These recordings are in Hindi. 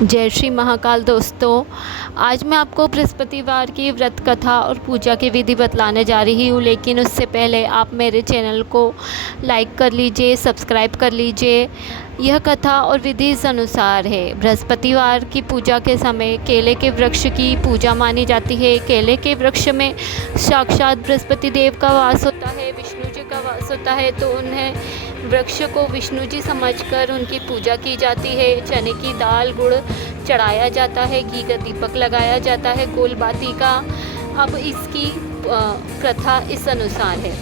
जय श्री महाकाल दोस्तों। आज मैं आपको बृहस्पतिवार की व्रत कथा और पूजा की विधि बतलाने जा रही हूँ, लेकिन उससे पहले आप मेरे चैनल को लाइक कर लीजिए, सब्सक्राइब कर लीजिए। यह कथा और विधि इस अनुसार है। बृहस्पतिवार की पूजा के समय केले के वृक्ष की पूजा मानी जाती है। केले के वृक्ष में साक्षात बृहस्पति देव का वास होता है, विष्णु जी का वास होता है, तो उन्हें वृक्ष को विष्णु जी समझकर उनकी पूजा की जाती है। चने की दाल गुड़ चढ़ाया जाता है, घी का दीपक लगाया जाता है, गोल बाती का। अब इसकी कथा इस अनुसार है।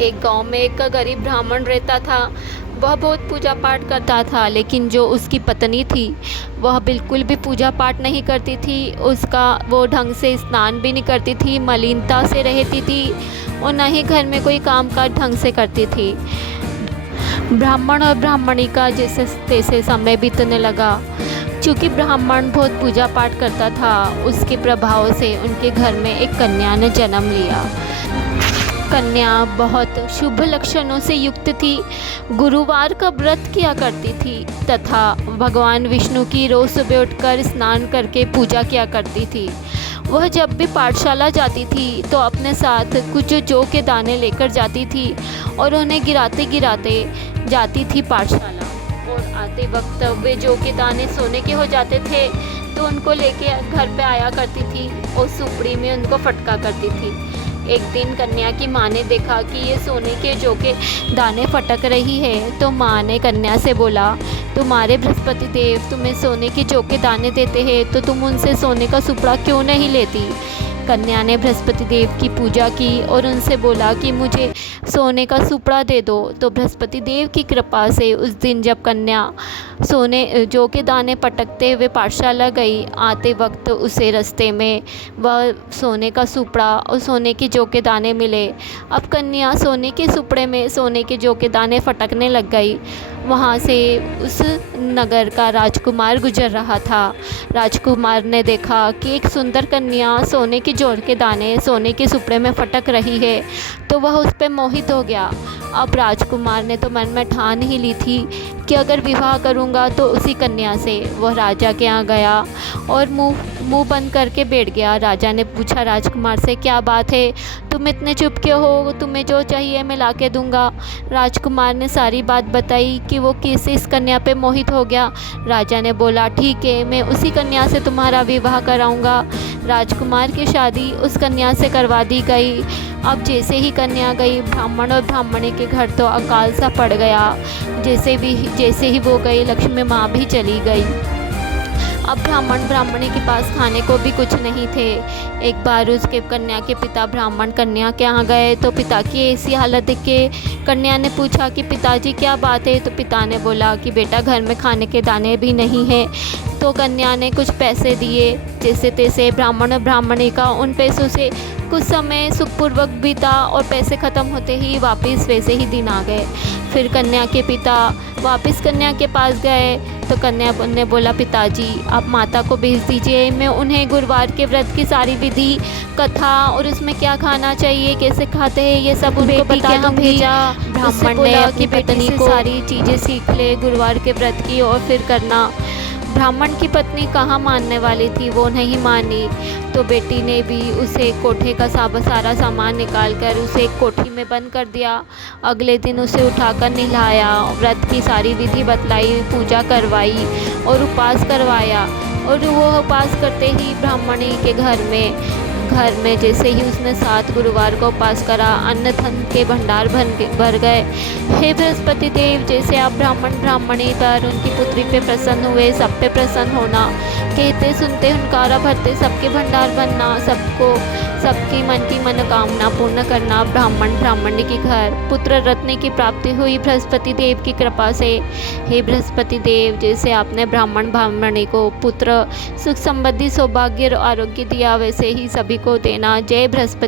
एक गांव में एक गरीब ब्राह्मण रहता था। वह बहुत पूजा पाठ करता था, लेकिन जो उसकी पत्नी थी वह बिल्कुल भी पूजा पाठ नहीं करती थी। वो ढंग से स्नान भी नहीं करती थी, मलिनता से रहती थी और न ही घर में कोई काम काज ढंग से करती थी। ब्राह्मण और ब्राह्मणी का जैसे तैसे समय बीतने लगा। चूँकि ब्राह्मण बहुत पूजा पाठ करता था, उसके प्रभाव से उनके घर में एक कन्या ने जन्म लिया। कन्या बहुत शुभ लक्षणों से युक्त थी, गुरुवार का व्रत किया करती थी तथा भगवान विष्णु की रोज़ सुबह उठकर स्नान करके पूजा किया करती थी। वह जब भी पाठशाला जाती थी तो अपने साथ कुछ जौ के दाने लेकर जाती थी और उन्हें गिराते गिराते जाती थी पाठशाला। और आते वक्त वे जौ के दाने सोने के हो जाते थे तो उनको लेके घर पे आया करती थी और सुपड़ी में उनको फटका करती थी। एक दिन कन्या की माँ ने देखा कि ये सोने के जौ के दाने फटक रही है, तो माँ ने कन्या से बोला, तुम्हारे बृहस्पति देव तुम्हें सोने के जौ के दाने देते हैं, तो तुम उनसे सोने का सुपड़ा क्यों नहीं लेती। कन्या ने बृहस्पति देव की पूजा की और उनसे बोला कि मुझे सोने का सुपड़ा दे दो। तो बृहस्पति देव की कृपा से उस दिन जब कन्या सोने जौ के दाने पटकते हुए पाठशाला गई, आते वक्त उसे रास्ते में वह सोने का सुपड़ा और सोने के जौ के दाने मिले। अब कन्या सोने के सुपड़े में सोने के जौ के दाने फटकने लग गई। वहाँ से उस नगर का राजकुमार गुजर रहा था। राजकुमार ने देखा कि एक सुंदर कन्या सोने के जौ के दाने सोने के सुपड़े में फटक रही है, तो वह उस पर मोहित हो गया। अब राजकुमार ने तो मन में ठान ही ली थी कि अगर विवाह करूँगा तो उसी कन्या से। वह राजा के यहाँ गया और मुंह बंद करके बैठ गया। राजा ने पूछा राजकुमार से, क्या बात है, तुम इतने चुप क्यों हो, तुम्हें जो चाहिए मैं ला के दूँगा। राजकुमार ने सारी बात बताई कि वो किस इस कन्या पे मोहित हो गया। राजा ने बोला, ठीक है, मैं उसी कन्या से तुम्हारा विवाह कराऊँगा। राजकुमार की शादी उस कन्या से करवा दी गई। अब जैसे ही कन्या गई, ब्राह्मण और ब्राह्मणी के घर तो अकाल सा पड़ गया। जैसे ही वो गई, लक्ष्मी माँ भी चली गई। अब ब्राह्मण ब्राह्मणी के पास खाने को भी कुछ नहीं थे। एक बार उसके कन्या के पिता ब्राह्मण कन्या के यहाँ गए तो पिता की ऐसी हालत देख के कन्या ने पूछा कि पिताजी क्या बात है। तो पिता ने बोला कि बेटा घर में खाने के दाने भी नहीं है। तो कन्या ने कुछ पैसे दिए, जैसे तैसे ब्राह्मण और ब्राह्मणी का उन पैसों से कुछ समय सुखपूर्वक बीता और पैसे ख़त्म होते ही वापस वैसे ही दिन आ गए। फिर कन्या के पिता वापस कन्या के पास गए तो कन्या ने बोला, पिताजी आप माता को भेज दीजिए, मैं उन्हें गुरुवार के व्रत की सारी विधि कथा और उसमें क्या खाना चाहिए, कैसे खाते हैं, ये सब उनको बता दूँगी। भेजा ब्राह्मण ने अपनी पत्नी को सारी चीज़ें सीख ले गुरुवार के व्रत की और फिर करना। ब्राह्मण की पत्नी कहाँ मानने वाली थी, वो नहीं मानी। तो बेटी ने भी उसे कोठे का सारा सामान निकाल कर उसे एक कोठी में बंद कर दिया। अगले दिन उसे उठाकर नहलाया, व्रत की सारी विधि बतलाई, पूजा करवाई और उपवास करवाया। और वो उपवास करते ही ब्राह्मणी के घर में जैसे ही उसने 7 गुरुवार को उपवास करा, अन्न धन के भंडार भर गए। हे बृहस्पति देव, जैसे आप ब्राह्मण ब्राह्मणी पर उनकी पुत्री पे प्रसन्न हुए, सब पे प्रसन्न होना, कहते सुनते हुनकारा भरते सबके भंडार बनना, सबकी मन की मनोकामना पूर्ण करना। ब्राह्मण ब्राह्मणी के घर पुत्र रत्न की प्राप्ति हुई बृहस्पति देव की कृपा से। हे बृहस्पति देव, जैसे आपने ब्राह्मण ब्राह्मणी को पुत्र सुख संबंधी सौभाग्य और आरोग्य दिया, वैसे ही सभी को देना। जय बृहस्पति।